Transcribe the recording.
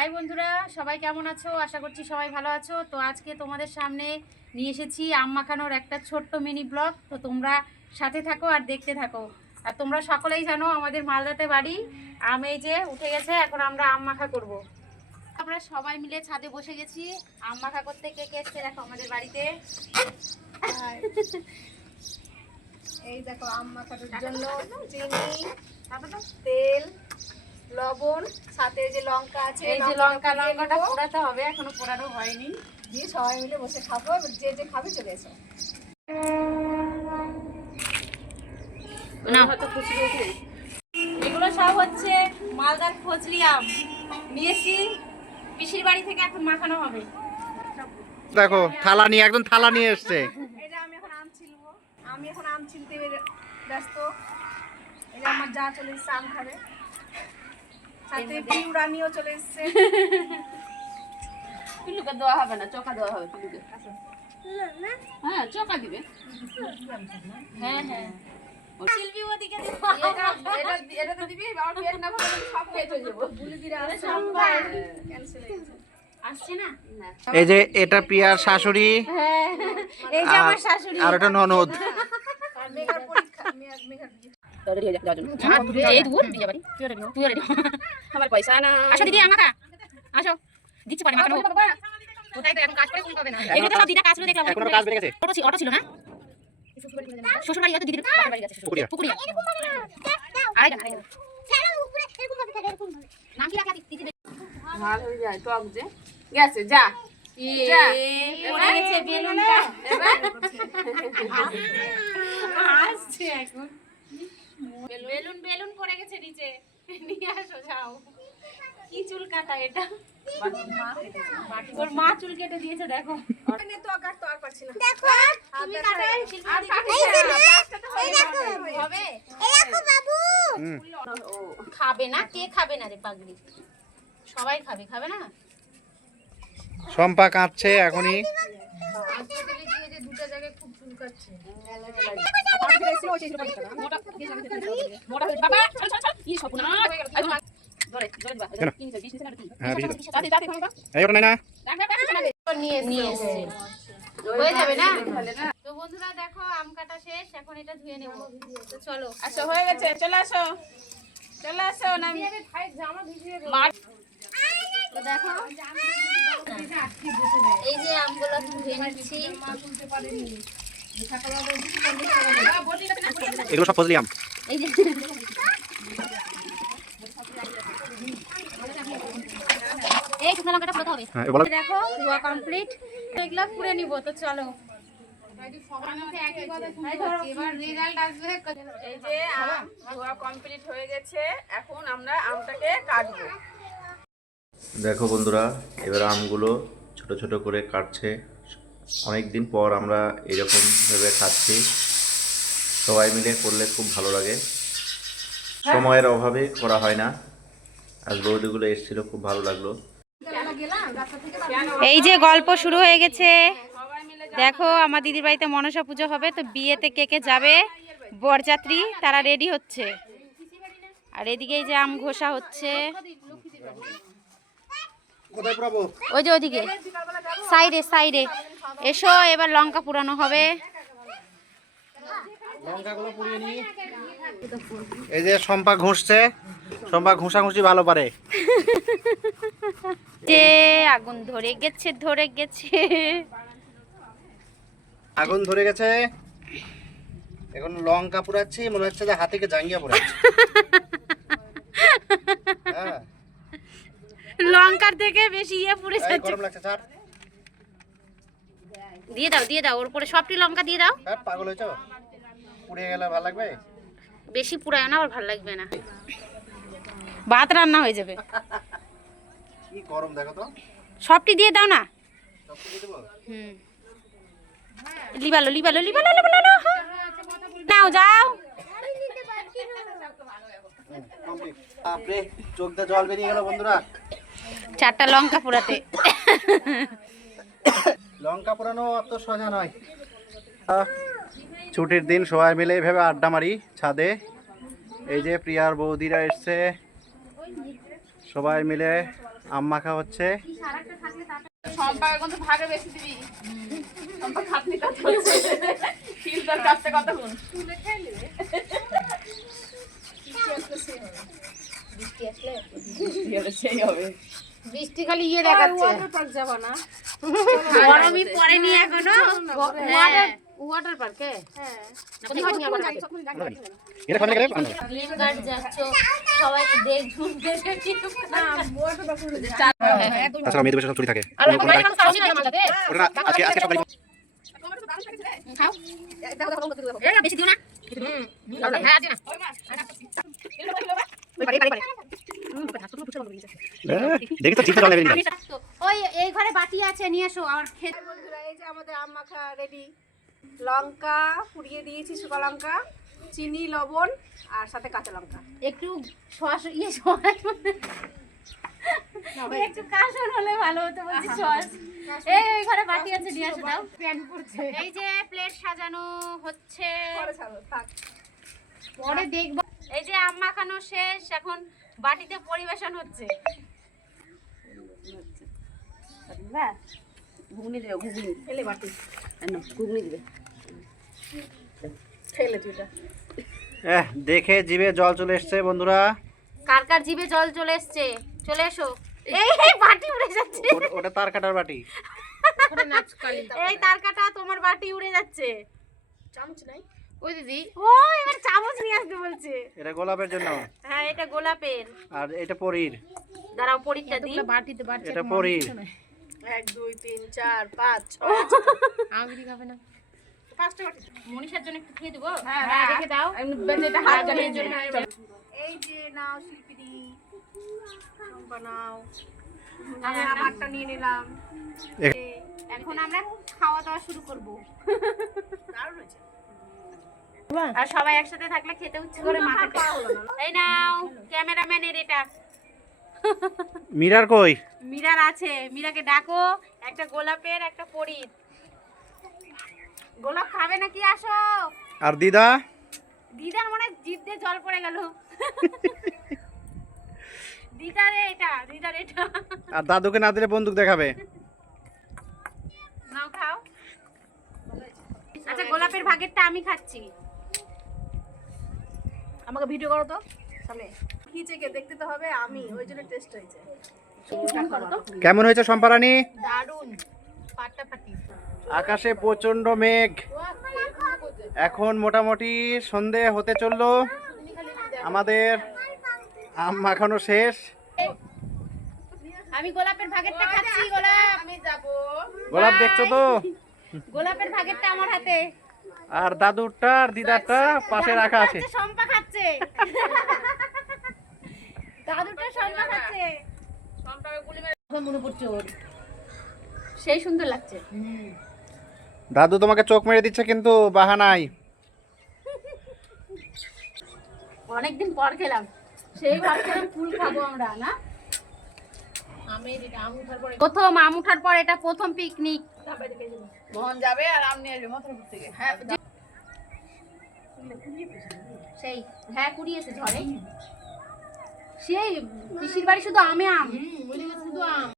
High বন্ধুরা, সবাই কেমন আছো? আশা করছি সবাই ভালো আছো। তো আজকে তোমাদের সামনে নিয়ে এসেছি আম মাখানোর একটা ছোট্ট মিনি ব্লগ। তো তোমরা সাথে থাকো আর দেখতে থাকো। আর তোমরা সকলেই জানো আমাদের মালদাতে বাড়ি। আম এই যে উঠে গেছে, এখন আমরা আম মাখা করব। আমরা সবাই মিলে ছাদে বসে গেছি আম মাখা করতে। কে কে এসছে দেখো আমাদের বাড়িতে। এই দেখো আম মাখানোর জন্য চিনি, তেল, লবণ, সাথে যে লঙ্কা আছে, এই যে লঙ্কাটা পোড়াতে হবে, এখনো পোড়ানো হয়নি। দিয়ে সবাই মিলে বসে খাবো। এবার যে যে খাবে চলে এসো। এগুলো সব হচ্ছে মালদার ফজলি আম নিয়েছি পিসির বাড়ি থেকে, এখন মাখানো হবে। দেখো থালা নিয়ে, একদম থালা নিয়ে এসছে। এটা আমি এখন আম ছিলবো, আমি এখন আম ছিলতে ব্যস্ত। এই যে আমার যা চলে এসছে আম খাবে, সাথে পিউরানিও চলে এসছে। পিলুকে দেওয়া হবে না, চোখা দেওয়া হবে পিলুকে। হ্যাঁ চোখা দিবে। হ্যাঁ হ্যাঁ শিল্পী ওদিকে এটা তো দিবি, বাবা পেট না ভরে সব পেট হয়ে যাবো। বুলি দিরা ক্যান্সেল হয়ে গেছে। আসছে না। এই যে এটা প্রিয়ার শাশুড়ি, এই যে আমার শাশুড়ি আর এটা ননদ। আর মেঘার পরীক্ষা, মেঘার বিয়ে। আমার পয়সা না। আসো দিদি আমাকা আসো, দিচ্ছি পানি মাখানো। কোথায় তো এখন কাজ করে হবে না। এগুলো তো সব দিদা কাজ করে দেখলাম। এখন কাজ বেড়ে গেছে। অটো ছিল না? শ্বশুর বাড়ি হয়তো দিদির বাবার বাড়ি গেছে। পুকুরিয়া। আরেকটা নাম কি রাখা দিদি? ভালো হয়ে যায় টক যে গেছে যা পড়ে গেছে বেলুনটা। আসছে এখন বেলুন পড়ে গেছে নিচে, নিয়ে আসো যাও। কি চুল কাটা এটা? ওর মা চুল কেটে দিয়েছে দেখো। নে তো আর তো আর পারছি না। দেখো তুমি কাটাই এই দেখো হবে। এই দেখো বাবু। খাবে না? কে খাবে না রে পাগলি? সবাই খাবে, খাবে না? সম্পা কাঁদছে এখনই। দুটো জায়গায় খুব চুল কাটছে। মোটা হয়ে বাবা চল চল চল। কি সব না ধরে ধরে দিবা। কি নিছে? বিশ নিছে না কি? হ্যাঁ বেশি দাদি দাদি খাবে। এই ওটা নাই না। নিয়ে এসছে। হয়ে যাবে না? তো বন্ধুরা দেখো আম কাটা শেষ, এখন এটা ধুয়ে নেব। তো চলো। আসো হয়ে গেছে চলে আসো না তো দেখো এই যে আমগুলো ধুয়ে নিচ্ছি। এগুলো সব ফজলি আম। এই যে এই শুকনো লঙ্কাটা পুরোতে হবে। হ্যাঁ এগুলো দেখো ধোয়া কমপ্লিট, এগুলো পুড়ে নিব। তো চলো। এই যে আম ধোয়া কমপ্লিট হয়ে গেছে, এখন আমরা আমটাকে কাটবো। দেখো বন্ধুরা, এবার আমগুলো ছোট ছোট করে কাটছে। অনেক দিন পর আমরা এরকম ভাবে খাচ্ছি, সবাই মিলে করলে খুব ভালো লাগে। সময়ের অভাবে করা হয় না। আজ বৌদিগুলো এসেছিল, খুব ভালো লাগলো। এই যে গল্প শুরু হয়ে গেছে। দেখো আমার দিদির বাড়িতে মনসা পুজো হবে, তো বিয়েতে কে কে যাবে বরযাত্রী তারা রেডি হচ্ছে। আর এদিকে এই যে আম ঘষা হচ্ছে, ওই যে ওদিকে সাইডে সাইডে এসো। এবার লঙ্কা পুরানো হবে। এই যে সম্পা ঘষছে, সম্পা ঘষাঘষি ভালো পারে। যে আগুন ধরে গেছে ধরে গেছে। আগুন ধরে গেছে, এখন লঙ্কা পুরাচ্ছি, মনে হচ্ছে যে হাতিকে জাঙ্গিয়া পুরাচ্ছি। হ্যাঁ লঙ্কার থেকে বেশি ইয়ে পুড়ে এই যাচ্ছে। গরম লাগছে স্যার। দিয়ে দাও ওর উপরে সবটি লঙ্কা দিয়ে দাও। স্যার পাগল হয়েছো? পুড়ে গেলে ভালো লাগবে? বেশি পুড়ায় না, আবার ভালো লাগবে না, ভাত রান্না হয়ে যাবে। কি গরম দেখো তো। সবটি দিয়ে দাও না। সব দিয়ে দেবো? হুম লিবালো লিবালো লিবালো লিবালো। নাও যাও। আপনি চোখ দিয়ে জল বেরিয়ে গেল বন্ধুরা। 4টা লঙ্কা পোড়াতে। লঙ্কা পোড়ানো অত সোজা নয়। ছুটির দিন সবাই মিলে এইভাবে আড্ডা মারি ছাদে। এই যে প্রিয়ার বৌদিরা এসছে, সবাই মিলে আম মাখা হচ্ছে। সম্পা এখন তো ভাগে বেশি দিবি। সম্পা খাটনি কাজ করছে। ফিল্টার কাটতে কতক্ষণ? তুলে খেয়ে নেবে বৃষ্টি আসলে সেই হবে। বৃষ্টি খালি ইয়ে দেখাচ্ছে, ওয়াটার পার্ক যাবা না? গরমই পড়েনি এখনো। ওয়াটার পার্কে হ্যাঁ ফিল্ম গার্ড যাচ্ছ, সবাইকে দেখুন না ওয়াটার পার্ক তাছাড়া মেয়েদের সব ছুটি থাকে। আজকে সব বেশি দিও না। হ্যাঁ দিও দেখি তো জিভে জল লেগে না। ওই এই ঘরে বাটি আছে, নিয়ে এসো। আর খেতে বন্ধুরা এই যে আমাদের আম মাখা রেডি। লঙ্কা পুড়িয়ে দিয়েছি, শুকা লঙ্কা, চিনি, লবণ আর সাথে কাঁচা লঙ্কা। একটু সস একটু কাশন হলে ভালো হতো, বলছি সস। এই ঘরে বাটি আছে, নিয়ে আসো দাও। এই যে প্লেট সাজানো হচ্ছে, পরে ছাড়ো, থাক। পরে দেখবো। এই যে আম মাখানো শেষ, এখন বাটিতে পরিবেশন হচ্ছে। ঘুগনি দেবে, ঘুগনি। খেলে বাটি ঘুগনি দিবে। খেলে তুই এটা। দেখে জিভে জল চলে এসছে বন্ধুরা। কার কার জিভে জল চলে এসছে, চলে এসো। এই বাটি উড়ে যাচ্ছে, ওটা তার কাটার বাটি। এই তার কাটা তোমার বাটি উড়ে যাচ্ছে। চামচ নাই? ওই দিদি, ও এবার চামচ নিয়ে আসতে বলছে। এটা গোলাপের জন্য, হ্যাঁ এটা গোলাপের। আর এটা পরীর। দাঁড়াও পরীরটা দিই। এটা পরীর। 1 2 3 4 5 6 আঙুলি খাবে না। 5টা বাটি। মনীষার জন্য একটু খেয়ে দেবো। হ্যাঁ, হ্যাঁ হ্যাঁ। রেখে দাও। বেঁচেটা হাত জ্বালিয়ে জন্য। এই যে নাও শিল্পীদি, বানাও। আমি আমারটা নিয়ে নিলাম। এখন আমরা খাওয়া দাওয়া শুরু করব। দারুণ হয়েছে। আর সবাই একসাথে থাকলে খেতে ইচ্ছে করে মাথাতে। এই নাও ক্যামেরাম্যানের এটা। মিরার কই? মীরার আছে, মীরাকে ডাকো। একটা গোলাপের, একটা পরীর। গোলাপ খাবে নাকি? আসো। আর দিদা? দিদার মনে হয় জিভ দিয়ে জল পড়ে গেল। দিদার এটা, দিদার এটা। আর দাদুকে না দিলে বন্দুক দেখাবে। নাও খাও। আচ্ছা গোলাপের ভাগেরটা আমি খাচ্ছি। আমাকে ভিডিও করো তো সামনে। খিচেকে দেখতে তো হবে, আমি ওই জন্য টেস্ট হয়েছে। কেমন হয়েছে সম্পারানি? দারুন, পাটাপাটি। আকাশে প্রচন্ড মেঘ। এখন মোটামুটি সন্ধে হতে চললো। আমাদের আম মাখানো শেষ। আমি গোলাপের ভাগেরটা খাচ্ছি। গোলাপ, আমি যাব। গোলাপ দেখছো তো? গোলাপের ভাগেরটা আমার হাতে। আর দাদুরটা আর দিদারটা পাশে রাখা আছে। সম্পা খাচ্ছে। দাদুটা সম্পা খাচ্ছে। মনে পড়ছে ওর। সেই সুন্দর লাগছে। দাদু তোমাকে চোখ মেরে দিচ্ছে কিন্তু বাহানাই। অনেকদিন পর খেলাম, সেই ভাবছিলাম ফুল খাবো আমরা, না? প্রথম আম উঠার পর এটা প্রথম পিকনিক। মোহন যাবে আর আম নিয়ে আসবে মথুরাপুর থেকে। হ্যাঁ, সেই হ্যাঁ কুড়িয়েছে ঝড়ে। সেই পিসির বাড়ি শুধু আমে আম, শুধু আম।